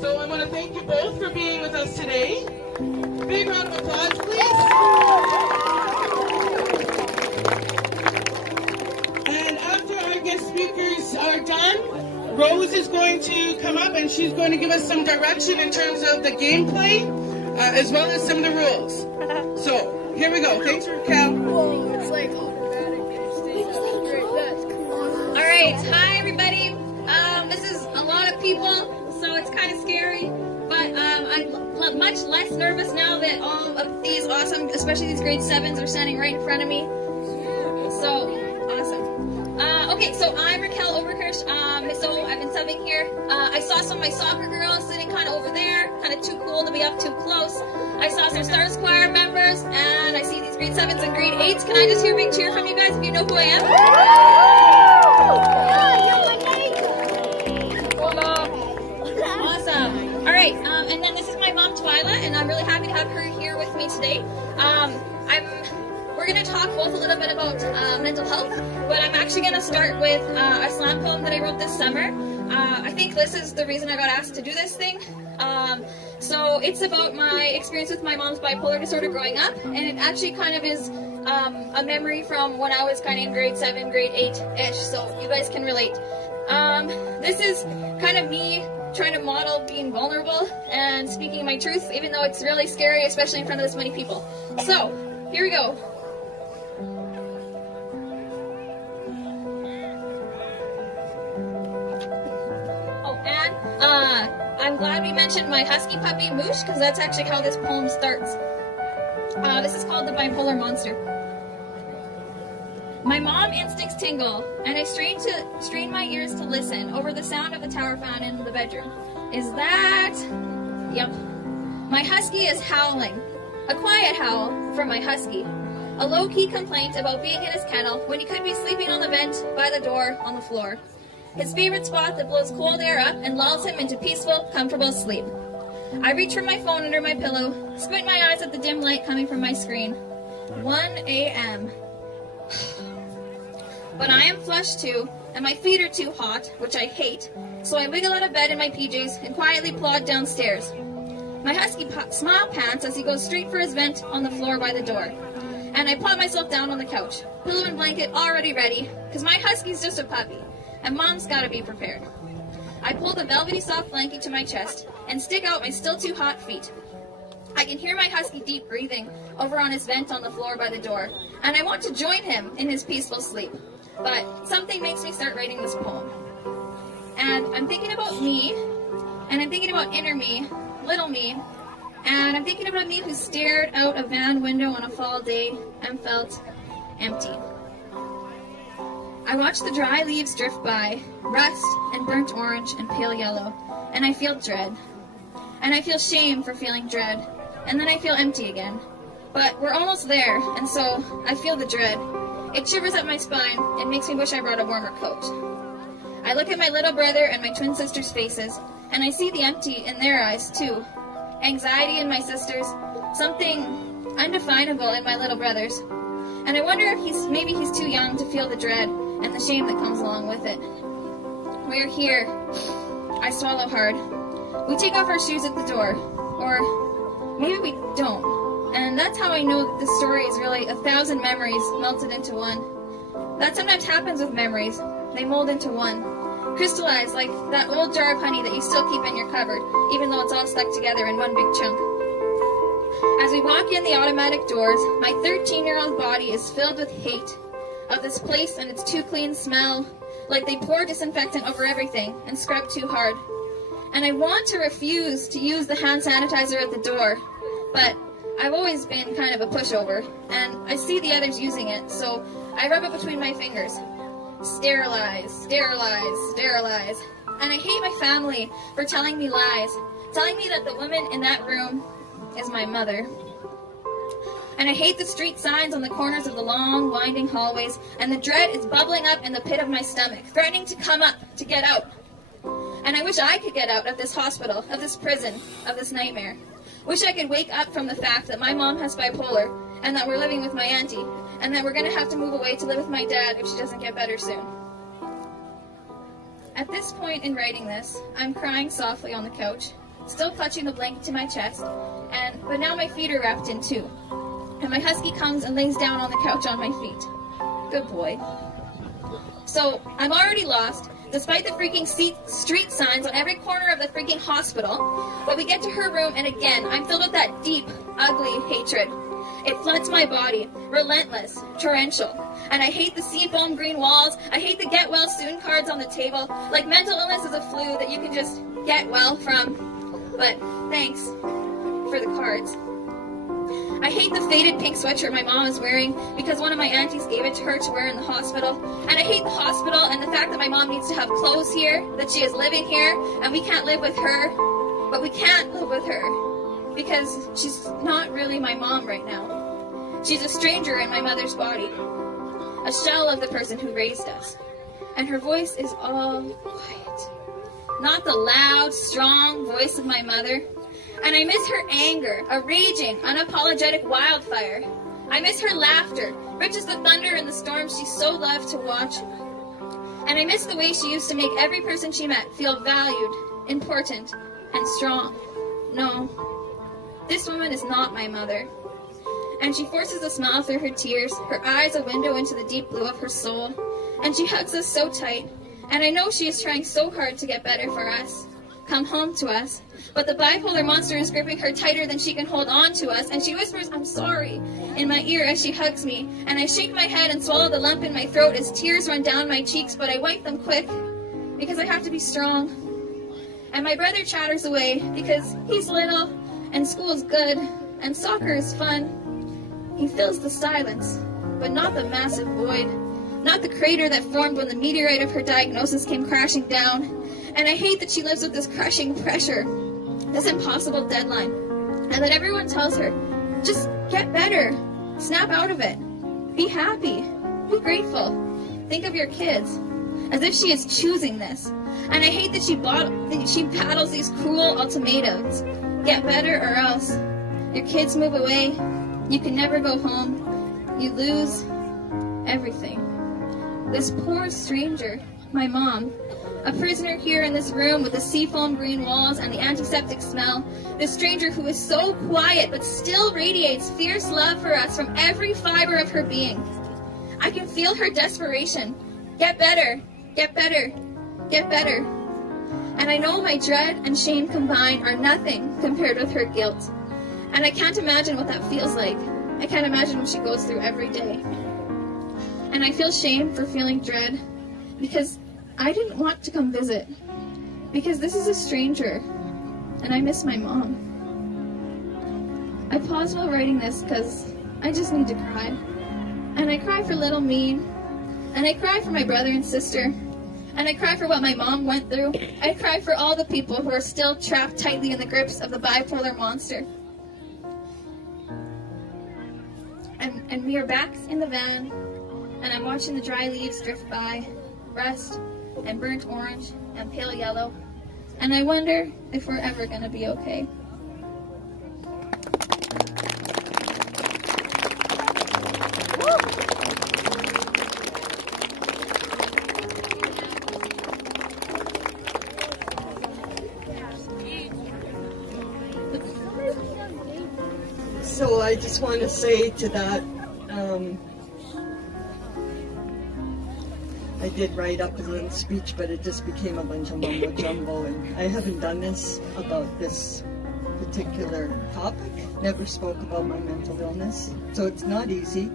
So I want to thank you both for being with us today. Big round of applause, please. And after our guest speakers are done, Rose is going to come up and she's going to give us some direction in terms of the gameplay, as well as some of the rules. So, here we go. Thanks, Raquel. Whoa, it's like automatic. Alright, hi everybody. This is a lot of people, so it's kind of scary, but I'm much less nervous now that all of these awesome, especially these grade 7s, are standing right in front of me. So, awesome. Okay, so I'm Raquel Oberkirsch. So I've been subbing here. I saw some of my soccer girls sitting kind of over there, kind of too cool to be up too close. I saw some Stars Choir members, and I see these grade 7s and grade 8s. Can I just hear a big cheer from you guys if you know who I am? Awesome. All right, and then this is my mom, Twyla, and I'm really happy to have her here with me today. We're going to talk both a little bit about mental health, but I'm actually going to start with a slam poem that I wrote this summer. I think this is the reason I got asked to do this thing. So it's about my experience with my mom's bipolar disorder growing up, and it actually kind of is a memory from when I was kind of in grade 7, grade 8-ish, so you guys can relate. This is kind of me trying to model being vulnerable and speaking my truth, even though it's really scary, especially in front of this many people. So, here we go. Oh, and I'm glad we mentioned my husky puppy, Moosh, because that's actually how this poem starts. This is called The Bipolar Monster. My mom instincts tingle, and I strain my ears to listen over the sound of the tower fan in the bedroom. Is that... Yep. My husky is howling. A quiet howl from my husky. A low-key complaint about being in his kennel when he could be sleeping on the vent, by the door, on the floor. His favorite spot that blows cold air up and lulls him into peaceful, comfortable sleep. I reach for my phone under my pillow, squint my eyes at the dim light coming from my screen. 1 a.m. But I am flushed too, and my feet are too hot, which I hate, so I wiggle out of bed in my PJs and quietly plod downstairs. My husky smile pants as he goes straight for his vent on the floor by the door, and I plop myself down on the couch, pillow and blanket already ready, because my husky's just a puppy, and mom's gotta be prepared. I pull the velvety soft blanket to my chest and stick out my still too hot feet. I can hear my husky deep breathing over on his vent on the floor by the door, and I want to join him in his peaceful sleep. But something makes me start writing this poem. And I'm thinking about me, and I'm thinking about inner me, little me, and I'm thinking about me who stared out a van window on a fall day and felt empty. I watch the dry leaves drift by, rust and burnt orange and pale yellow, and I feel dread. And I feel shame for feeling dread, and then I feel empty again. But we're almost there, and so I feel the dread. It shivers up my spine and makes me wish I brought a warmer coat. I look at my little brother and my twin sister's faces, and I see the empty in their eyes too. Anxiety in my sister's, something undefinable in my little brother's. And I wonder if maybe he's too young to feel the dread and the shame that comes along with it. We're here. I swallow hard. We take off our shoes at the door, or maybe we don't. And that's how I know that this story is really 1,000 memories melted into one. That sometimes happens with memories. They mold into one. Crystallize like that old jar of honey that you still keep in your cupboard, even though it's all stuck together in one big chunk. As we walk in the automatic doors, my 13-year-old body is filled with hate of this place and its too clean smell, like they pour disinfectant over everything and scrub too hard. And I want to refuse to use the hand sanitizer at the door, but I've always been kind of a pushover, and I see the others using it, so I rub it between my fingers. Sterilize, sterilize, sterilize. And I hate my family for telling me lies, telling me that the woman in that room is my mother. And I hate the street signs on the corners of the long, winding hallways, and the dread is bubbling up in the pit of my stomach, threatening to come up, to get out. And I wish I could get out of this hospital, of this prison, of this nightmare. Wish I could wake up from the fact that my mom has bipolar, and that we're living with my auntie, and that we're going to have to move away to live with my dad if she doesn't get better soon. At this point in writing this, I'm crying softly on the couch, still clutching the blanket to my chest, but now my feet are wrapped in too. And my husky comes and lays down on the couch on my feet. Good boy. So, I'm already lost, despite the freaking street signs on every corner of the freaking hospital. But we get to her room, and again, I'm filled with that deep, ugly hatred. It floods my body, relentless, torrential. And I hate the seafoam green walls. I hate the get well soon cards on the table. Like mental illness is a flu that you can just get well from. But thanks for the cards. I hate the faded pink sweatshirt my mom is wearing because one of my aunties gave it to her to wear in the hospital. And I hate the hospital and the fact that my mom needs to have clothes here, that she is living here, and we can't live with her. But we can't live with her because she's not really my mom right now. She's a stranger in my mother's body, a shell of the person who raised us. And her voice is all quiet. Not the loud, strong voice of my mother. And I miss her anger, a raging, unapologetic wildfire. I miss her laughter, rich as the thunder and the storms she so loved to watch. And I miss the way she used to make every person she met feel valued, important, and strong. No, this woman is not my mother. And she forces a smile through her tears, her eyes a window into the deep blue of her soul. And she hugs us so tight. And I know she is trying so hard to get better for us, come home to us. But the bipolar monster is gripping her tighter than she can hold on to us, and she whispers, "I'm sorry," in my ear as she hugs me. And I shake my head and swallow the lump in my throat as tears run down my cheeks, but I wipe them quick because I have to be strong. And my brother chatters away because he's little, and school's good, and soccer is fun. He fills the silence, but not the massive void, not the crater that formed when the meteorite of her diagnosis came crashing down. And I hate that she lives with this crushing pressure, this impossible deadline, and that everyone tells her, just get better, snap out of it, be happy, be grateful, think of your kids, as if she is choosing this. And I hate that she paddles these cruel ultimatums, get better or else, your kids move away, you can never go home, you lose everything. This poor stranger, my mom, a prisoner here in this room with the seafoam green walls and the antiseptic smell. This stranger who is so quiet but still radiates fierce love for us from every fiber of her being. I can feel her desperation. Get better, get better, get better. And I know my dread and shame combined are nothing compared with her guilt. And I can't imagine what that feels like. I can't imagine what she goes through every day. And I feel shame for feeling dread because I didn't want to come visit, because this is a stranger, and I miss my mom. I pause while writing this because I just need to cry. And I cry for little me, and I cry for my brother and sister, and I cry for what my mom went through. I cry for all the people who are still trapped tightly in the grips of the bipolar monster. And we are back in the van, and I'm watching the dry leaves drift by, rust, and burnt orange, and pale yellow, and I wonder if we're ever going to be okay. So I just want to say to that, I did write up a little speech, but it just became a bunch of mumbo jumbo, and I haven't done this about this particular topic, never spoke about my mental illness, so it's not easy,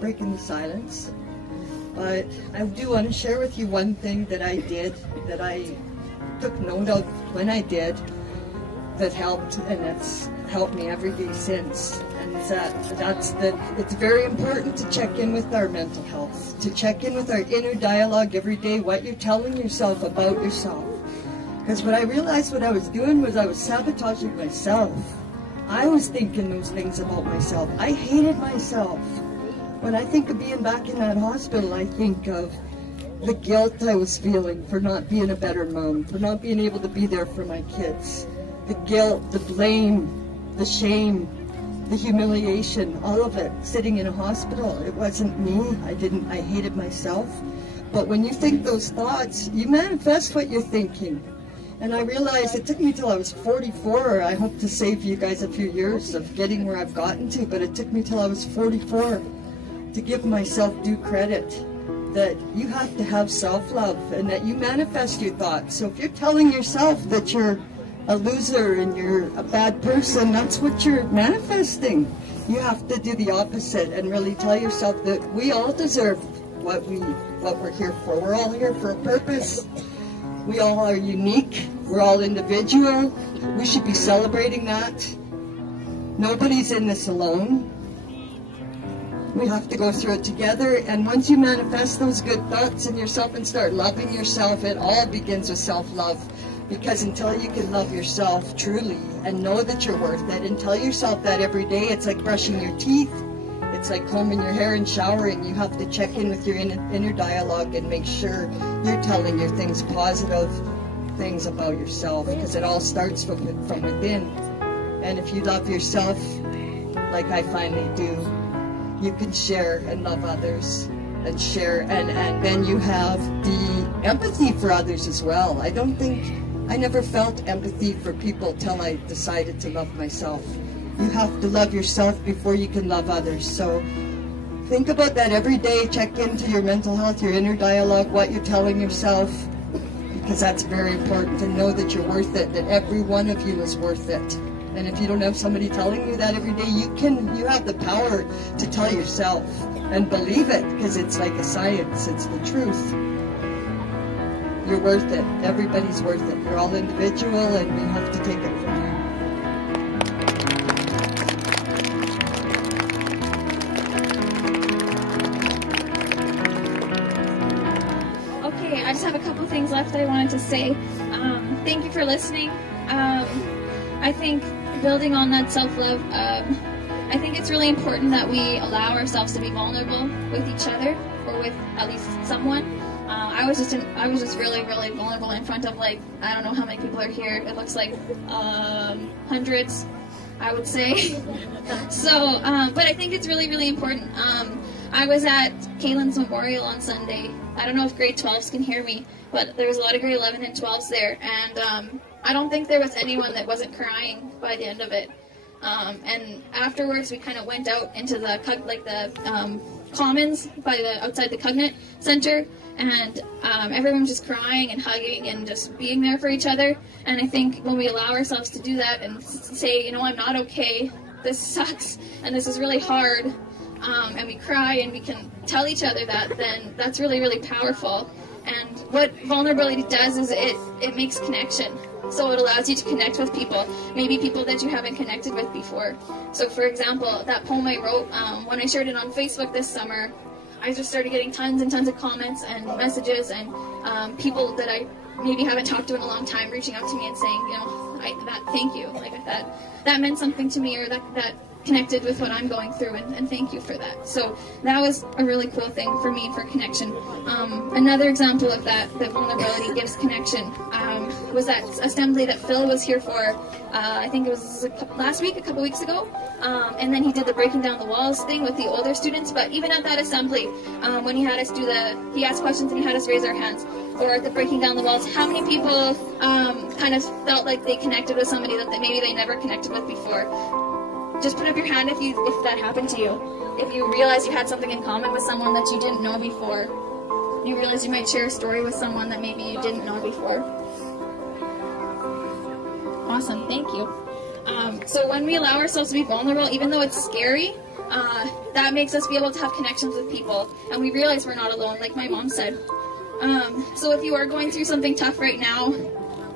breaking the silence. But I do want to share with you one thing that I did, that I took note of when I did, that helped, and it's helped me every day since. And that's that it's very important to check in with our mental health, to check in with our inner dialogue every day, what you're telling yourself about yourself. Because what I realized what I was doing was I was sabotaging myself. I was thinking those things about myself. I hated myself. When I think of being back in that hospital, I think of the guilt I was feeling for not being a better mom, for not being able to be there for my kids. The guilt, the blame, the shame, the humiliation, all of it, sitting in a hospital. It wasn't me. I hated myself. But when you think those thoughts, you manifest what you're thinking. And I realized it took me till I was 44. I hope to save you guys a few years of getting where I've gotten to, but it took me till I was 44 to give myself due credit that you have to have self-love and that you manifest your thoughts. So if you're telling yourself that you're a loser and you're a bad person, that's what you're manifesting. You have to do the opposite and really tell yourself that we all deserve what we're here for. We're all here for a purpose. We all are unique. We're all individual. We should be celebrating that. Nobody's in this alone. We have to go through it together. And once you manifest those good thoughts in yourself and start loving yourself, it all begins with self-love. Because until you can love yourself truly and know that you're worth it and tell yourself that every day, it's like brushing your teeth. It's like combing your hair and showering. You have to check in with your inner dialogue and make sure you're telling your things, positive things about yourself, because it all starts from within. And if you love yourself, like I finally do, you can share and love others and share. And then you have the empathy for others as well. I never felt empathy for people till I decided to love myself. You have to love yourself before you can love others. So think about that every day. Check into your mental health, your inner dialogue, what you're telling yourself, because that's very important to know that you're worth it, that every one of you is worth it. And if you don't have somebody telling you that every day, you have the power to tell yourself and believe it, because it's like a science. It's the truth. You're worth it. Everybody's worth it. You're all individual, and you have to take it from there. I just have a couple things left I wanted to say. Thank you for listening. I think building on that self-love, I think it's really important that we allow ourselves to be vulnerable with each other, or with at least someone. I was just really, really vulnerable in front of, like, I don't know how many people are here. It looks like hundreds, I would say. So, but I think it's really, really important. I was at Kaylin's memorial on Sunday. I don't know if grade 12s can hear me, but there was a lot of grade 11 and 12s there, and I don't think there was anyone that wasn't crying by the end of it. And afterwards, we kind of went out into the commons outside the Cognate Center, and everyone was just crying and hugging and just being there for each other. And I think when we allow ourselves to do that and say, you know, I'm not okay, this sucks, and this is really hard, and we cry and we can tell each other that, then that's really, really powerful. And what vulnerability does is it makes connection. So it allows you to connect with people, maybe people that you haven't connected with before. So for example, that poem I wrote, when I shared it on Facebook this summer, I just started getting tons and tons of comments and messages, and people that I maybe haven't talked to in a long time reaching out to me and saying, you know, thank you, like that meant something to me, or that connected with what I'm going through, and thank you for that. So that was a really cool thing for me, for connection. Another example of that vulnerability gives connection, was that assembly that Phil was here for, I think it was last week, a couple weeks ago, and then he did the breaking down the walls thing with the older students. But even at that assembly, when he had us he asked questions and he had us raise our hands, or at the breaking down the walls, how many people kind of felt like they connected with somebody that maybe they never connected with before? Just put up your hand if that happened to you. If you realize you had something in common with someone that you didn't know before. You realize you might share a story with someone that maybe you didn't know before. Awesome, thank you. So when we allow ourselves to be vulnerable, even though it's scary, that makes us be able to have connections with people. And we realize we're not alone, like my mom said. So if you are going through something tough right now,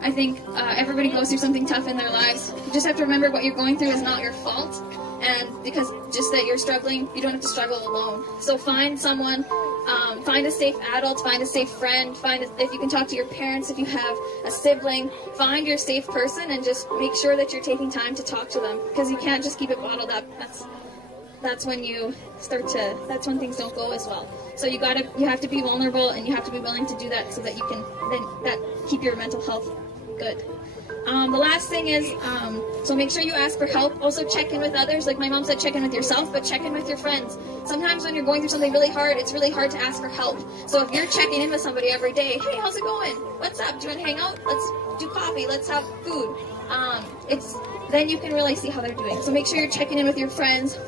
I think everybody goes through something tough in their lives. You just have to remember what you're going through is not your fault. And because just that you're struggling, you don't have to struggle alone. So find someone, find a safe adult, find a safe friend, if you can talk to your parents, if you have a sibling, find your safe person and just make sure that you're taking time to talk to them. Because you can't just keep it bottled up. That's when that's when things don't go as well. So you have to be vulnerable, and you have to be willing to do that so that you can keep your mental health Good. The last thing is, so make sure you ask for help. Also check in with others. Like my mom said, check in with yourself, but check in with your friends. Sometimes when you're going through something really hard, it's really hard to ask for help. So if you're checking in with somebody every day, hey, how's it going? What's up? Do you want to hang out? Let's do coffee. Let's have food. Then you can really see how they're doing. So make sure you're checking in with your friends.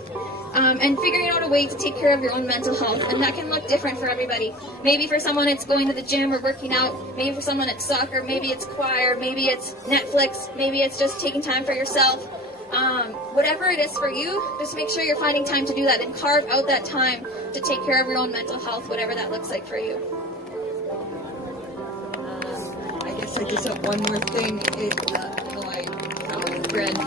And figuring out a way to take care of your own mental health. And that can look different for everybody. Maybe for someone it's going to the gym or working out. Maybe for someone it's soccer. Maybe it's choir. Maybe it's Netflix. Maybe it's just taking time for yourself. Whatever it is for you, just make sure you're finding time to do that and carve out that time to take care of your own mental health, whatever that looks like for you. I guess I just have one more thing. How I found a friend.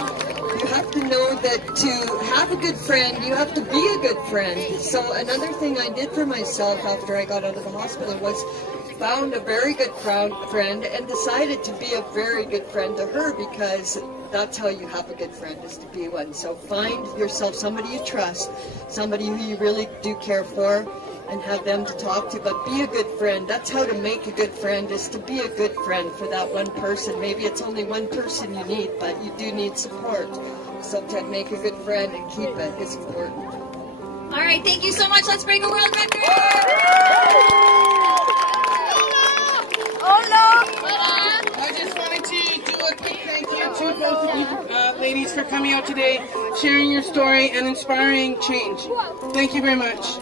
You have to know that to have a good friend, you have to be a good friend. So another thing I did for myself after I got out of the hospital was found a very good friend and decided to be a very good friend to her, because that's how you have a good friend, is to be one. So find yourself somebody you trust, somebody who you really do care for, and have them to talk to, but be a good friend. That's how to make a good friend, is to be a good friend for that one person. Maybe it's only one person you need, but you do need support. So to make a good friend and keep it is important. All right, thank you so much. Let's break a world record. I just wanted to do a quick thank you to both of you ladies for coming out today, sharing your story, and inspiring change. Thank you very much.